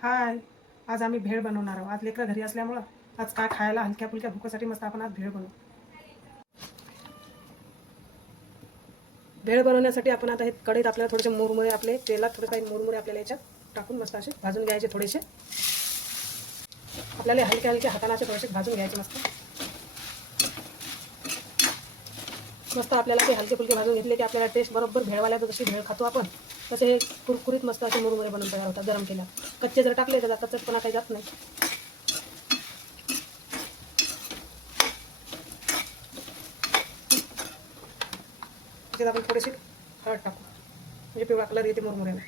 हाय, आज आम्ही भेळ बनवणार आहोत. आज लेकरं घरी असल्यामुळं आज काय खायला हलक्या फुलक्या भुकासाठी मस्त आपण आज भेळ बनवू. भेळ बनवण्यासाठी आपण आता हे कढईत आपल्याला थोडेसे मुरमुरे, आपले तेलात थोडे काही मुरमुरे आपल्याला याच्यात टाकून मस्त असे भाजून घ्यायचे. थोडेसे आपल्याला हलक्या हलक्या हाताने असे थोडेसे भाजून घ्यायचे. मस्त आपल्याला ते हलके फुलके भाजून घेतले की आपल्याला टेस्ट बरोबर भेळवाल्याचं जशी भेळ खातो आपण तसे हे कुरकुरीत मस्त असे मुरमुरे बनवून तयार होतात गरम केल्या. कच्चे जर टाकले तर कच्चटपणा काही जात नाही. त्याच्यात आपण थोडेसे हळद टाकू म्हणजे पिवळा कलर येते मुरमुऱ्याला.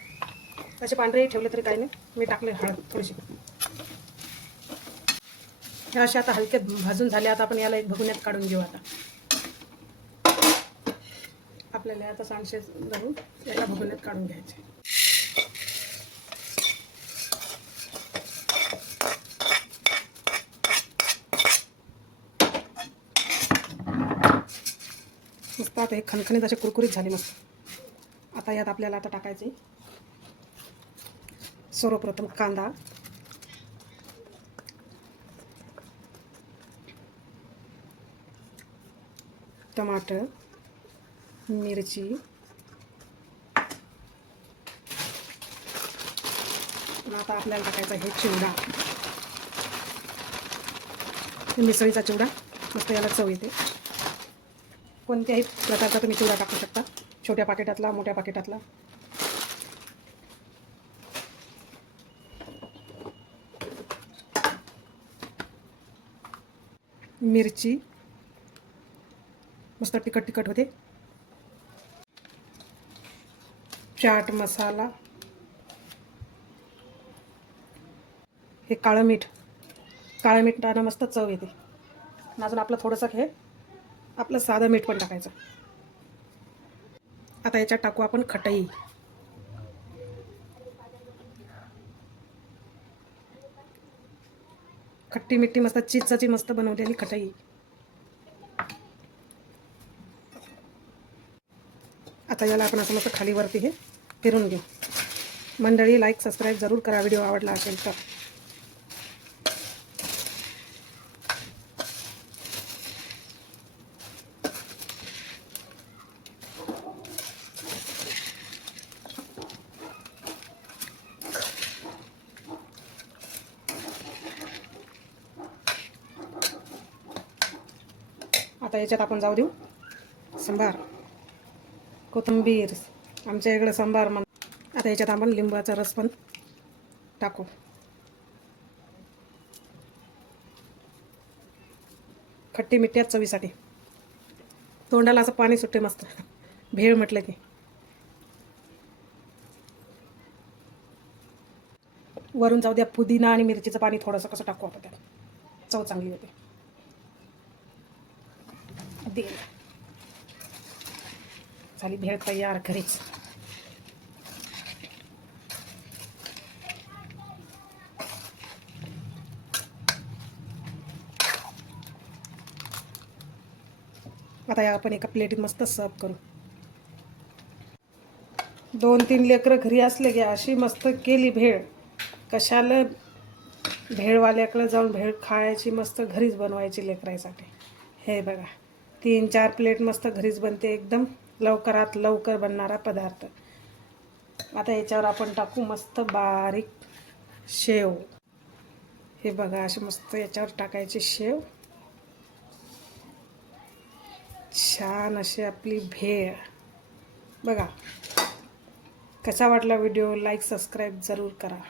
असे पांढरेही ठेवले तरी काही नाही, मी टाकले हळद थोडीशी. हे असे आता हलके भाजून झाले. आता आपण याला एक भगुन्यात काढून घेऊ. आता आपल्याला आता सांडशे धरून याला भगुन्यात काढून घ्यायचे. मस्त आता हे खणखणीत असे कुरकुरीत झाले मस्त. आता यात आपल्याला आता टाकायचे सर्वप्रथम कांदा, टमाटर, मिरची, आता आपल्याला टाकायचा हे चिवडा, मिसळीचा चिवडा. मस्त याला चव येते. कोणत्याही प्रकारचा तुम्ही चिवडा टाकू शकता, छोट्या पाकिटातला, मोठ्या पाकिटातला. मिरची मस्त तिखट तिखट होते. चाट मसाला, हे काळं मीठ. काळं मीठानं मस्त चव येते. अजून आपलं थोडंसं हे आपलं साधं मीठ पण टाकायचं. आता याच्यात टाकू आपण खटई. खट्टी मिट्टी मस्त चिंचाची मस्त बनवलेली खटई. आता याला आपण असं मस्त खालीवरती हे फिरून घेऊ. मंडळी, लाईक सबस्क्राईब जरूर करा व्हिडिओ आवडला असेल तर. आता याच्यात आपण जाऊ देऊ सांबार, कोथिंबीर. आमच्या इकडे सांबार आता याच्यात आपण लिंबाचा रस पण टाकू. खट्टी मिठ्यात चवीसाठी. तोंडाला असं पाणी सुटते मस्त भेळ म्हटलं की. वरून जाऊ द्या पुदिना आणि मिरचीचं पाणी थोडंसं कसं टाकू आपण, त्यात चव चांगली होते. झाली भेळ तयार घरीच. आता या आपण एका प्लेटीत मस्त सर्व करू. 2-3 लेकरं घरी असले की अशी मस्त केली भेळ. कशाला भेळवाल्याकडे जाऊन भेळ खायची, मस्त घरीच बनवायची लेकरासाठी. हे बघा 3-4 प्लेट मस्त घरीच बनते. एकदम लवकरात लवकर बनणारा पदार्थ. आता याच्यावर आपण टाकू मस्त बारीक शेव. हे बघा असे मस्त याच्यावर टाकायचे शेव. छान अशी आपली भेळ. बघा कसा वाटला व्हिडिओ, लाईक सबस्क्राईब जरूर करा.